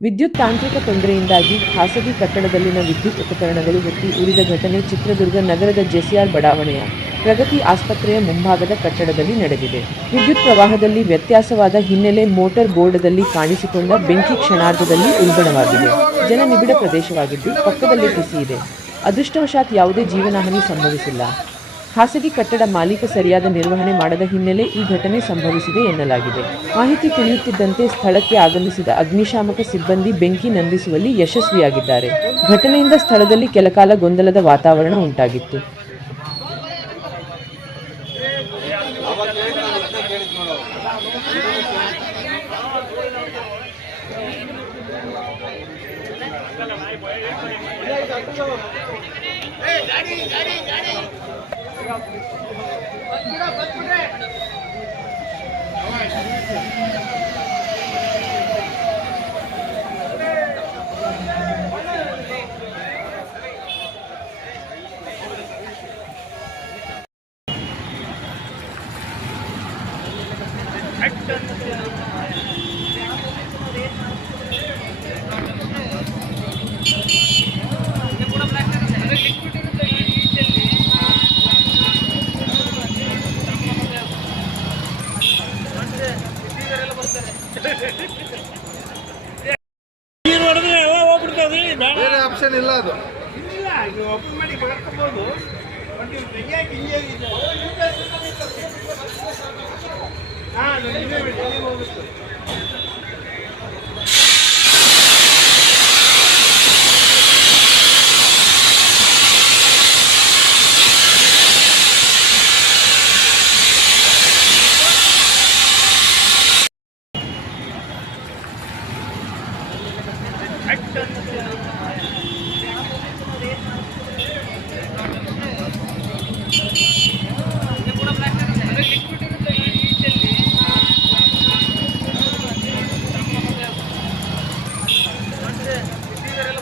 ವಿದ್ಯುತ್ ತಾಂತ್ರಿಕ ತೊಂದರೆಯಿಂದಾಗಿ ಖಾಸಗಿ ಕಟ್ಟಡದಲ್ಲಿನ ವಿದ್ಯುತ್ ಉಪಕರಣಗಳು ಹೊತ್ತಿ ಉರಿದ ಘಟನೆ ಚಿತ್ರದುರ್ಗ ನಗರದ ಜೆಸಿಆರ್ ಬಡಾವಣೆಯ ಪ್ರಗತಿ ಆಸ್ಪತ್ರೆಯ ಮುಂಭಾಗದ ಕಟ್ಟಡದಲ್ಲಿ ನಡೆದಿದೆ. ವಿದ್ಯುತ್ ಪ್ರವಾಹದಲ್ಲಿ ವ್ಯತ್ಯಾಸವಾದ ಹಿನ್ನೆಲೆ ಮೋಟಾರ್ ಬೋರ್ಡ್ದಲ್ಲಿ ಕಾಣಿಸಿಕೊಂಡ ಬೆಂಕಿ ಕ್ಷಣಾರ್ಧದಲ್ಲಿ ಉಲ್ಬಣವಾಗಿದೆ. ಜನನಿಬಿಡ ಪ್ರದೇಶವಾಗಿದ್ದು ಪಕ್ಕದಲ್ಲಿ ಕುಸಿಯಿದೆ. ಅದೃಷ್ಟವಶಾತ್ ಯಾವುದೇ ಜೀವನಹಾನಿ ಸಂಭವಿಸಿಲ್ಲ. ಖಾಸಗಿ ಕಟ್ಟಡ ಮಾಲೀಕ ಸರಿಯಾದ ನಿರ್ವಹಣೆ ಮಾಡದ ಹಿನ್ನೆಲೆ ಈ ಘಟನೆ ಸಂಭವಿಸಿದೆ ಎನ್ನಲಾಗಿದೆ. ಮಾಹಿತಿ ತಿಳಿಯುತ್ತಿದ್ದಂತೆ ಸ್ಥಳಕ್ಕೆ ಆಗಮಿಸಿದ ಅಗ್ನಿಶಾಮಕ ಸಿಬ್ಬಂದಿ ಬೆಂಕಿ ನಂದಿಸುವಲ್ಲಿ ಯಶಸ್ವಿಯಾಗಿದ್ದಾರೆ. ಘಟನೆಯಿಂದ ಸ್ಥಳದಲ್ಲಿ ಕೆಲಕಾಲ ಗೊಂದಲದ ವಾತಾವರಣ ಉಂಟಾಗಿತ್ತು. Thank you. ಆಪ್ಷನ್ ಇಲ್ಲ ಅದು. ಇಲ್ಲ ಓಪನ್ ಮಾಡಿ ಮಾಡ್ಕೋಬೋದು. ಬಟ್ ನೀವು ತೆಗಿಯಕ್ಕೆ ಹಿಂಗೆ ಹಾಂ ನೀವೇ ಹೋಗುತ್ತೆ